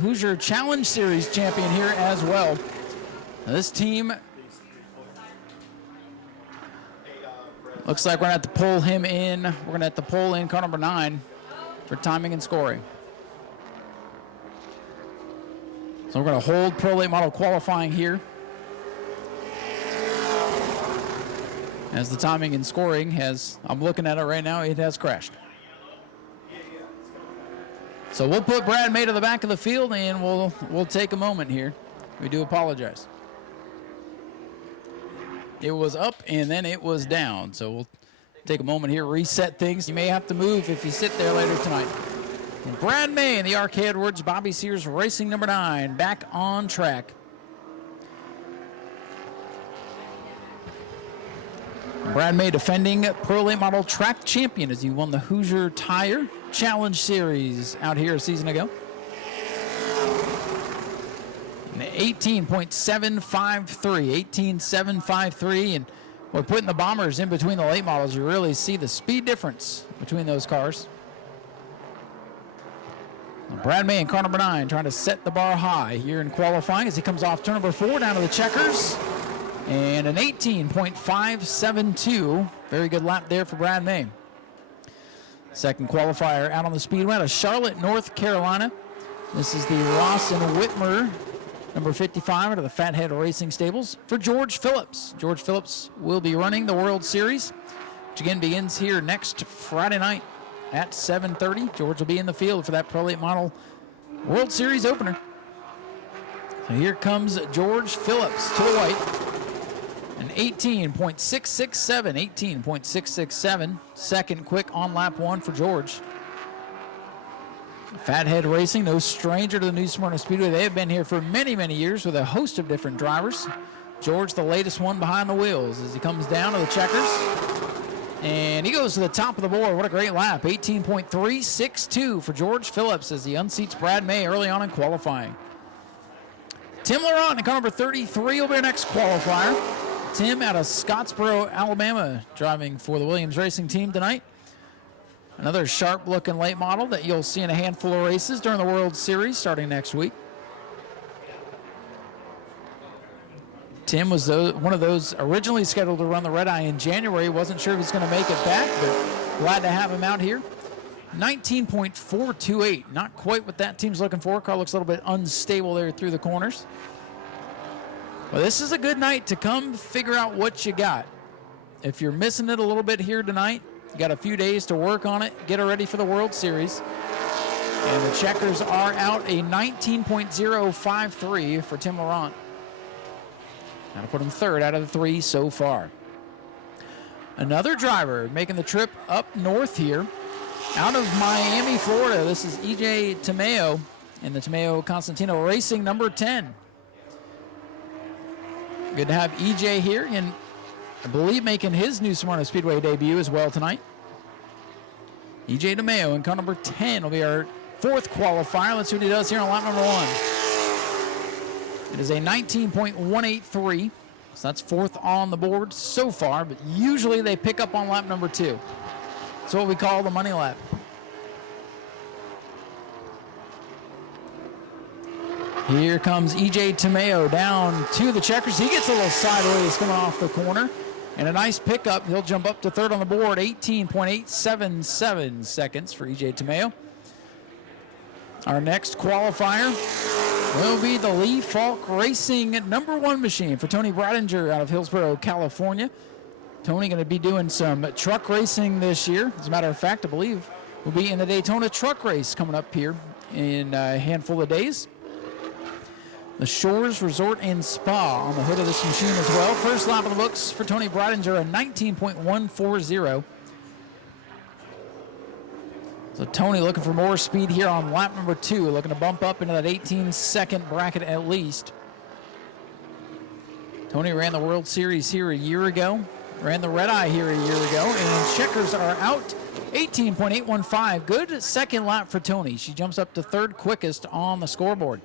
Hoosier Challenge Series champion here as well. Now this team looks like we're going to have to pull him in. We're going to have to pull in car number 9 for timing and scoring. So we're going to hold Pro Late Model qualifying here, as the timing and scoring has, I'm looking at it right now, it has crashed. So we'll put Brad May to the back of the field, and we'll take a moment here. We do apologize. It was up and then it was down, so we'll take a moment here, reset things. You may have to move if you sit there later tonight. And Brad May in the RK Edwards Bobby Sears Racing number 9 back on track. Brad May defending Pro Late Model track champion as he won the Hoosier Tire Challenge Series out here a season ago. 18.753, 18.753, and we're putting the Bombers in between the late models. You really see the speed difference between those cars. Brad May in car number 9 trying to set the bar high here in qualifying as he comes off turn number 4 down to the checkers. And an 18.572. Very good lap there for Brad May. Second qualifier out on the speedway out of Charlotte, North Carolina. This is the Ross and Whitmer, number 55, out of the Fathead Racing Stables for George Phillips. George Phillips will be running the World Series, which again begins here next Friday night at 7:30. George will be in the field for that Pro Late Model World Series opener. So here comes George Phillips to the white. An 18.667, 18.667. Second quick on lap 1 for George. Fathead Racing, no stranger to the new Smyrna Speedway. They have been here for many, many years with a host of different drivers. George, the latest one behind the wheels as he comes down to the checkers. And he goes to the top of the board. What a great lap. 18.362 for George Phillips as he unseats Brad May early on in qualifying. Tim Laurent in car number 33 will be our next qualifier. Tim out of Scottsboro, Alabama, driving for the Williams Racing team tonight. Another sharp-looking late model that you'll see in a handful of races during the World Series starting next week. Tim was one of those originally scheduled to run the Red Eye in January. Wasn't sure if he's going to make it back, but glad to have him out here. 19.428, not quite what that team's looking for. Car looks a little bit unstable there through the corners. Well, this is a good night to come figure out what you got. If you're missing it a little bit here tonight, you got a few days to work on it, get it ready for the World Series. And the checkers are out a 19.053 for Tim Laurent. Now to put him third out of the 3 so far. Another driver making the trip up north here. Out of Miami, Florida, this is EJ Tomeo in the Tomeo Constantino Racing number 10. Good to have EJ here, and I believe making his new Smyrna Speedway debut as well tonight. EJ Tomeo in car number 10 will be our 4th qualifier. Let's see what he does here on lap number 1. It is a 19.183, so that's 4th on the board so far, but usually they pick up on lap number 2. That's what we call the money lap. Here comes EJ Tomeo down to the checkers. He gets a little sideways coming off the corner. And a nice pickup. He'll jump up to 3rd on the board. 18.877 seconds for EJ Tomeo. Our next qualifier will be the Lee Falk Racing number 1 machine for Tony Bridinger out of Hillsborough, California. Tony going to be doing some truck racing this year. As a matter of fact, I believe we'll be in the Daytona truck race coming up here in a handful of days. The Shores Resort and Spa on the hood of this machine as well. First lap of the books for Tony Bridinger, a 19.140. So Tony looking for more speed here on lap number 2, looking to bump up into that 18-second bracket at least. Tony ran the World Series here a year ago, ran the Red Eye here a year ago, and checkers are out. 18.815, good second lap for Tony. She jumps up to 3rd quickest on the scoreboard.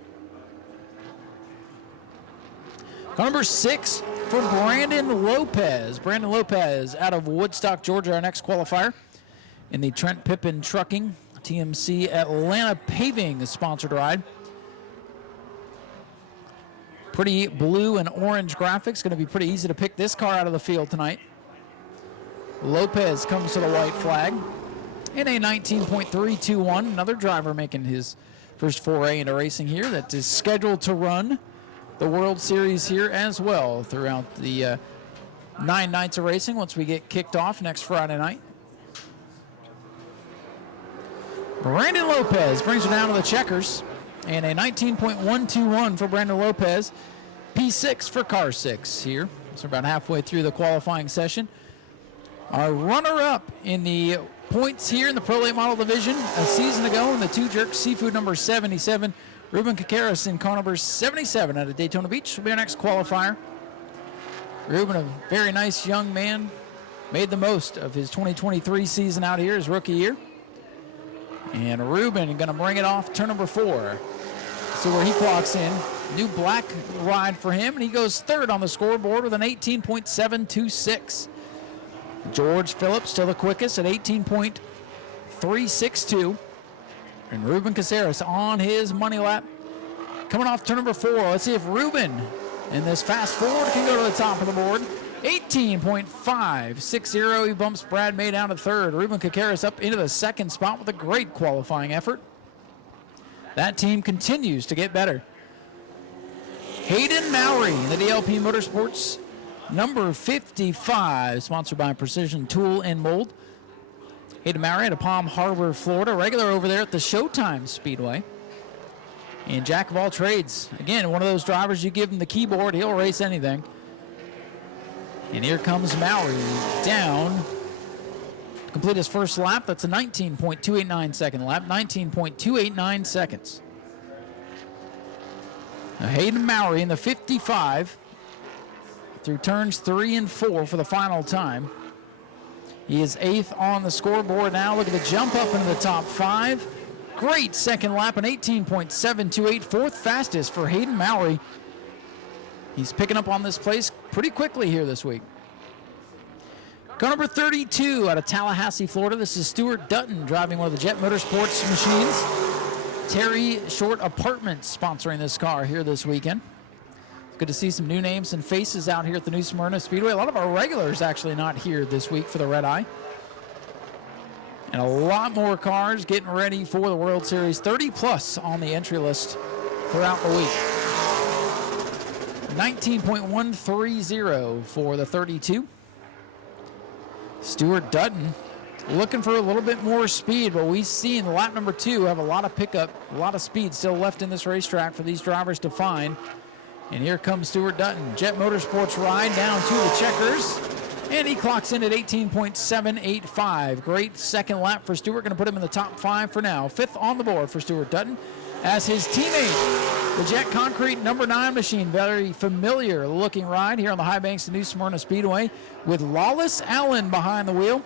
Number 6 for Brandon Lopez. Brandon Lopez out of Woodstock, Georgia, our next qualifier in the Trent Pippin Trucking TMC Atlanta Paving sponsored ride. Pretty blue and orange graphics. Going to be pretty easy to pick this car out of the field tonight. Lopez comes to the white flag in a 19.321. Another driver making his first foray into racing here that is scheduled to run the World Series here as well throughout the 9 nights of racing once we get kicked off next Friday night. Brandon Lopez brings her down to the checkers, and a 19.121 for Brandon Lopez. P6 for car 6 here. So about halfway through the qualifying session. Our runner-up in the points here in the Pro Late Model Division a season ago in the Two Jerks Seafood number 77, Ruben Keras in car number 77 out of Daytona Beach will be our next qualifier. Ruben, a very nice young man, made the most of his 2023 season out here, his rookie year. And Ruben going to bring it off turn number 4. So where he clocks in, new black ride for him, and he goes third on the scoreboard with an 18.726. George Phillips still the quickest at 18.362. And Ruben Keras on his money lap. Coming off turn number 4. Let's see if Ruben in this fast forward can go to the top of the board. 18.560. He bumps Brad May down to third. Ruben Keras up into the second spot with a great qualifying effort. That team continues to get better. Hayden Mauy in the DLP Motorsports number 55, sponsored by Precision Tool and Mold. Hayden Mauy out of Palm Harbor, Florida, regular over there at the Showtime Speedway. And jack of all trades. Again, one of those drivers, you give him the keyboard, he'll race anything. And here comes Maury down. Complete his first lap. That's a 19.289 second lap, 19.289 seconds. Now Hayden Maury in the 55 through turns 3 and 4 for the final time. He is 8th on the scoreboard now. Look at the jump up into the top 5. Great second lap, an 18.728, fourth fastest for Hayden Maury. He's picking up on this place pretty quickly here this week. Car number 32 out of Tallahassee, Florida. This is Stuart Dutton driving one of the Jet Motorsports machines. Terry Short Apartments sponsoring this car here this weekend. It's good to see some new names and faces out here at the new Smyrna Speedway. A lot of our regulars actually not here this week for the Red Eye. And a lot more cars getting ready for the World Series. 30 plus on the entry list throughout the week. 19.130 for the 32. Stuart Dutton looking for a little bit more speed, but we see in lap number 2 have a lot of pickup, a lot of speed still left in this racetrack for these drivers to find. And here comes Stuart Dutton. Jet Motorsports ride down to the checkers, and he clocks in at 18.785. Great second lap for Stuart, going to put him in the top 5 for now. 5th on the board for Stuart Dutton as his teammate, the Jet Concrete number 9 machine. Very familiar looking ride here on the high banks of New Smyrna Speedway with Lawless Allen behind the wheel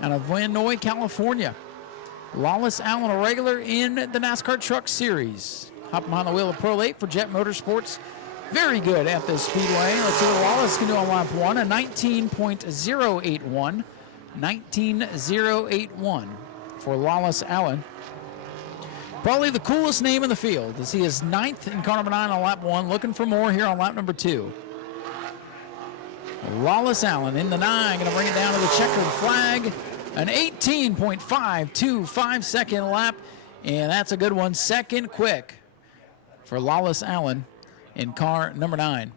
out of Illinois, California. Lawless Allen, a regular in the NASCAR Truck Series. Hop behind the wheel of Pro 8 for Jet Motorsports. Very good at this speedway. Let's see what Lawless can do on lap 1. A 19.081. 19.081 for Lawless Allen. Probably the coolest name in the field as he is 9th in car number 9 on lap 1. Looking for more here on lap number 2. Lawless Allen in the 9, going to bring it down to the checkered flag. An 18.525 second lap, and that's a good one. Second quick for Lawless Allen in car number 9.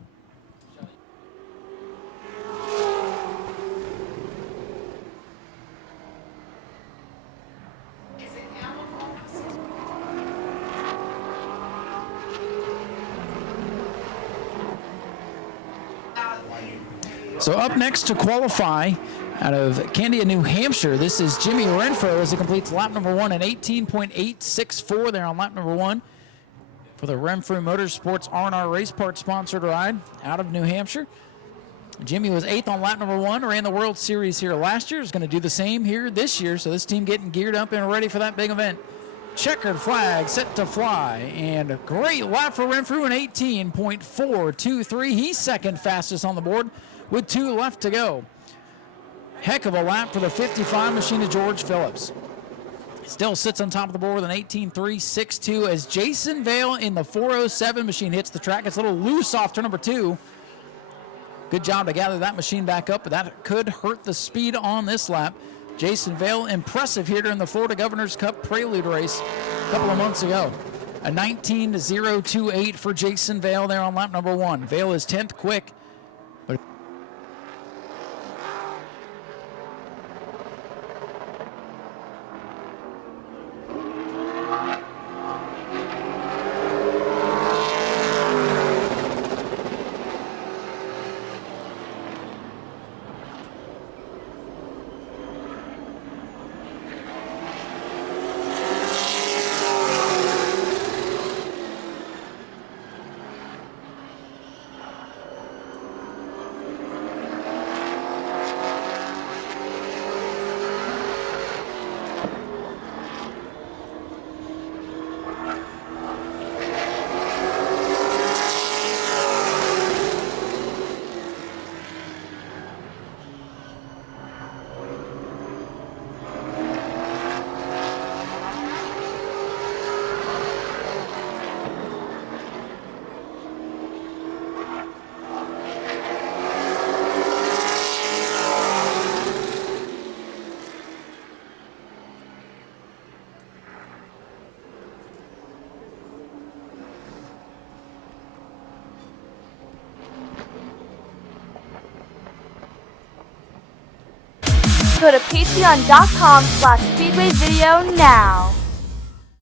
So up next to qualify out of Candia, New Hampshire, this is Jimmy Renfro as he completes lap number 1 at 18.864 there on lap number 1 for the Renfro Motorsports R&R Race Parts sponsored ride out of New Hampshire. Jimmy was 8th on lap number 1, ran the World Series here last year, is going to do the same here this year, so this team getting geared up and ready for that big event. Checkered flag set to fly, and a great lap for Renfro, an 18.423. He's second fastest on the board with 2 left to go. Heck of a lap for the 55 machine of George Phillips. Still sits on top of the board with an 18.362 as Jason Vale in the 407 machine hits the track. It's a little loose off turn number 2. Good job to gather that machine back up, but that could hurt the speed on this lap. Jason Vale, impressive here during the Florida Governor's Cup Prelude race a couple of months ago. A 19.028 for Jason Vale there on lap number 1. Vale is 10th quick. But Go to patreon.com/speedwayvideo now.